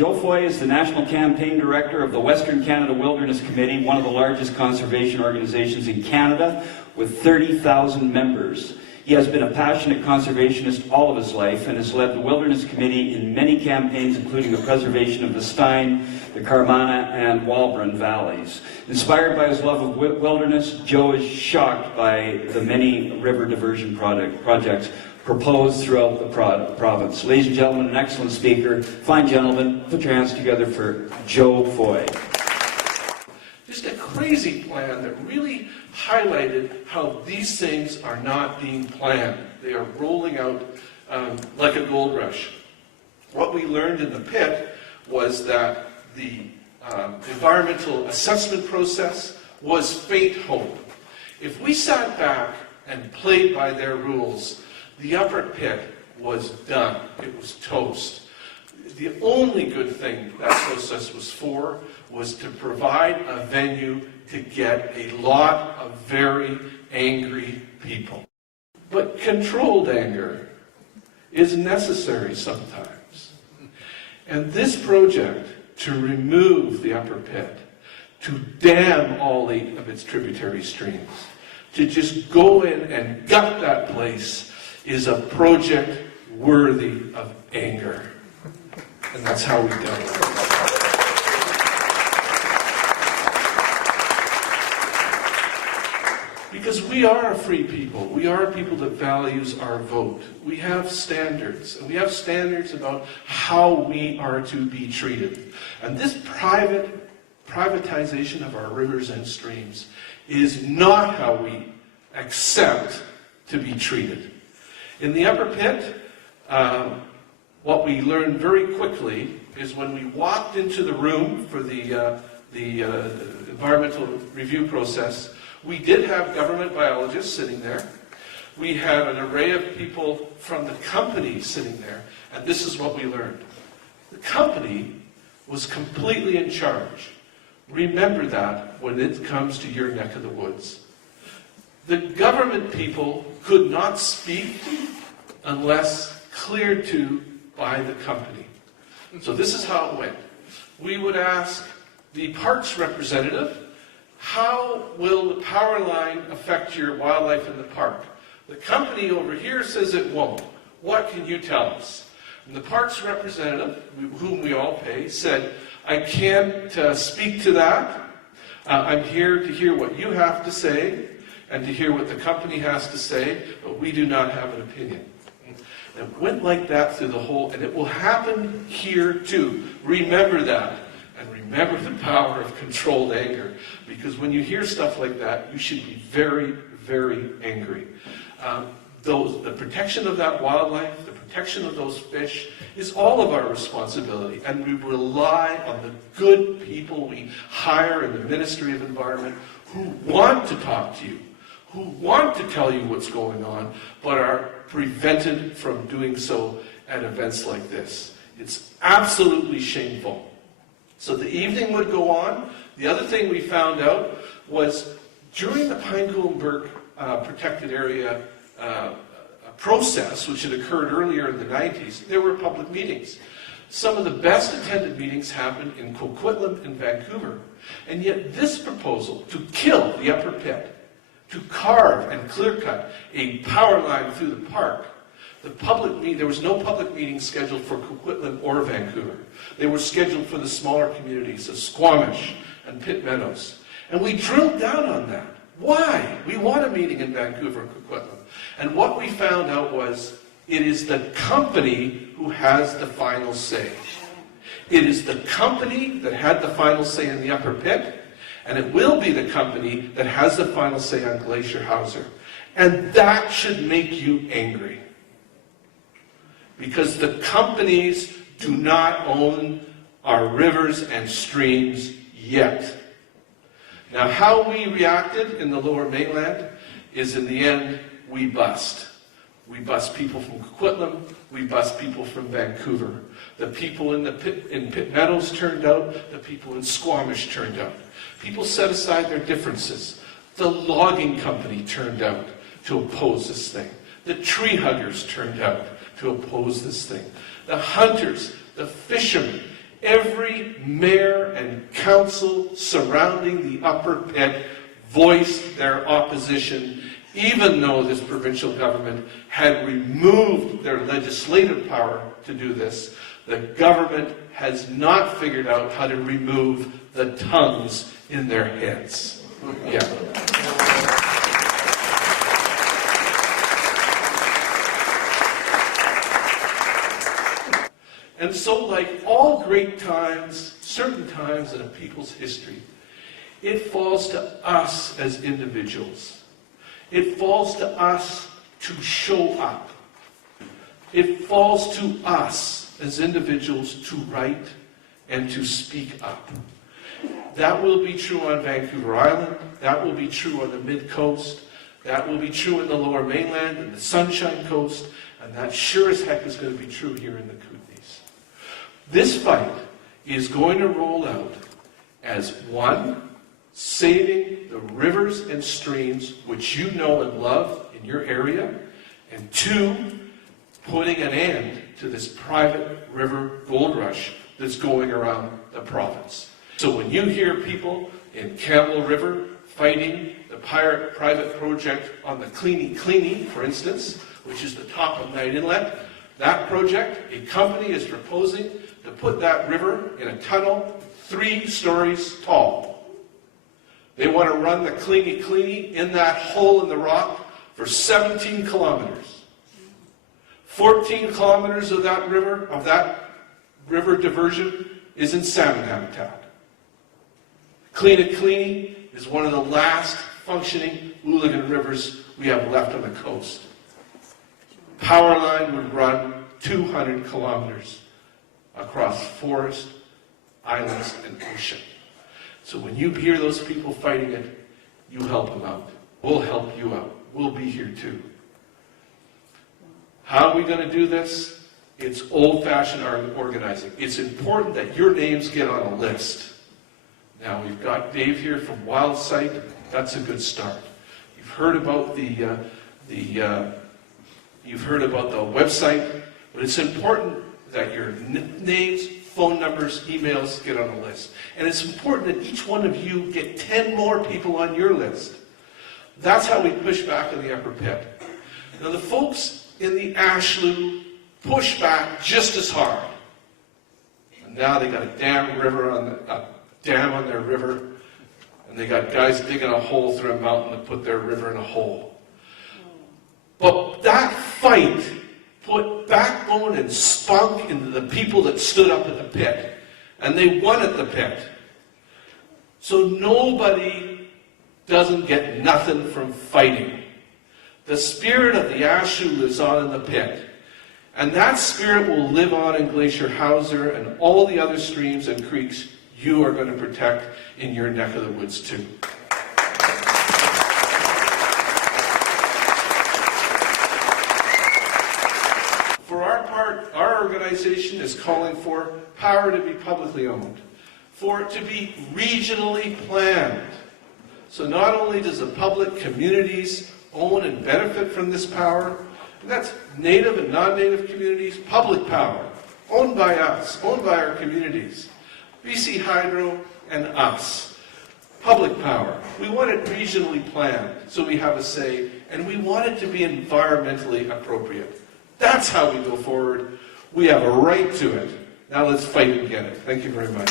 Joe Foy is the National Campaign Director of the Western Canada Wilderness Committee, one of the largest conservation organizations in Canada, with 30,000 members. He has been a passionate conservationist all of his life and has led the Wilderness Committee in many campaigns, including the preservation of the Stein, the Carmana, and Walbron valleys. Inspired by his love of wilderness, Joe is shocked by the many river diversion projects proposed throughout the province. Ladies and gentlemen, an excellent speaker. Fine gentlemen, put your hands together for Joe Foy. Just a crazy plan that really highlighted how these things are not being planned. They are rolling out like a gold rush. What we learned in the pit was that the environmental assessment process was faint hope. If we sat back and played by their rules, the upper pit was done. It was toast. The only good thing that process was for was to provide a venue to get a lot of very angry people. But controlled anger is necessary sometimes. And this project, to remove the upper pit, to dam all 8 of its tributary streams, to just go in and gut that place, is a project worthy of anger. And that's how we dealt with it. Because we are a free people. We are a people that values our vote. We have standards. And we have standards about how we are to be treated. And this privatization of our rivers and streams is not how we accept to be treated. In the upper pit, what we learned very quickly is when we walked into the room for the environmental review process, we did have government biologists sitting there. We had an array of people from the company sitting there, and this is what we learned. The company was completely in charge. Remember that when it comes to your neck of the woods. The government people could not speak unless cleared to by the company. So this is how it went. We would ask the parks representative, how will the power line affect your wildlife in the park? The company over here says it won't. What can you tell us? And the parks representative, whom we all pay, said, I can't speak to that. I'm here to hear what you have to say and to hear what the company has to say, but we do not have an opinion. And it went like that through the whole, and it will happen here too. Remember that. And remember the power of controlled anger. Because when you hear stuff like that, you should be very, very angry. The protection of that wildlife, the protection of those fish, is all of our responsibility. And we rely on the good people we hire in the Ministry of Environment who want to talk to you, who want to tell you what's going on, but are prevented from doing so at events like this. It's absolutely shameful. So the evening would go on. The other thing we found out was during the Pine-Coulenburg protected area process, which had occurred earlier in the 90s, there were public meetings. Some of the best attended meetings happened in Coquitlam and Vancouver. And yet this proposal to kill the upper pit, to carve and clear-cut a power line through the park, there was no public meeting scheduled for Coquitlam or Vancouver. They were scheduled for the smaller communities of Squamish and Pitt Meadows. And we drilled down on that. Why? We want a meeting in Vancouver and Coquitlam. And what we found out was it is the company who has the final say. It is the company that had the final say in the upper pit, and it will be the company that has the final say on Glacier Howser. And that should make you angry. Because the companies do not own our rivers and streams yet. Now, how we reacted in the Lower Mainland is, in the end, we bust. We bust people from Coquitlam, we bust people from Vancouver. The people in Pitt Meadows turned out, the people in Squamish turned out. People set aside their differences. The logging company turned out to oppose this thing. The tree huggers turned out to oppose this thing. The hunters, the fishermen, every mayor and council surrounding the upper pit voiced their opposition, even though this provincial government had removed their legislative power to do this. The government has not figured out how to remove the tongues in their heads. Yeah. And so, like all great times, certain times in a people's history, it falls to us as individuals. It falls to us to show up. It falls to us as individuals to write and to speak up. That will be true on Vancouver Island. That will be true on the Mid-Coast. That will be true in the Lower Mainland and the Sunshine Coast. And that sure as heck is going to be true here in the Kootenays. This fight is going to roll out as one, saving the rivers and streams which you know and love in your area, and two, putting an end to this private river gold rush that's going around the province. So when you hear people in Campbell River fighting the private project on the Kootenay, for instance, which is the top of Knight Inlet, that project, a company is proposing to put that river in a tunnel 3 stories tall. They want to run the Kootenay in that hole in the rock for 17 kilometers. 14 kilometers of that river diversion is in salmon habitat. Kootenay is one of the last functioning Hooligan rivers we have left on the coast. Power line would run 200 kilometers across forest, islands, and ocean. So when you hear those people fighting it, you help them out. We'll help you out. We'll be here too. How are we going to do this? It's old-fashioned organizing. It's important that your names get on a list. Now, we've got Dave here from Wild Sight. That's a good start. You've heard about the website, but it's important that your names, phone numbers, emails get on the list. And it's important that each one of you get 10 more people on your list. That's how we push back in the upper pit. Now, the folks in the Ashlew push back just as hard. And now they got a dam on their river, and they got guys digging a hole through a mountain to put their river in a hole. But that fight put backbone and spunk into the people that stood up at the pit. And they won at the pit. So nobody doesn't get nothing from fighting. The spirit of the Ashlew lives on in the pit. And that spirit will live on in Glacier Howser and all the other streams and creeks you are going to protect in your neck of the woods too. For our part, our organization is calling for power to be publicly owned, for it to be regionally planned. So not only does the public communities own and benefit from this power, and that's native and non-native communities, public power, owned by us, owned by our communities, BC Hydro and us. Public power. We want it regionally planned so we have a say, and we want it to be environmentally appropriate. That's how we go forward. We have a right to it. Now let's fight and get it. Thank you very much.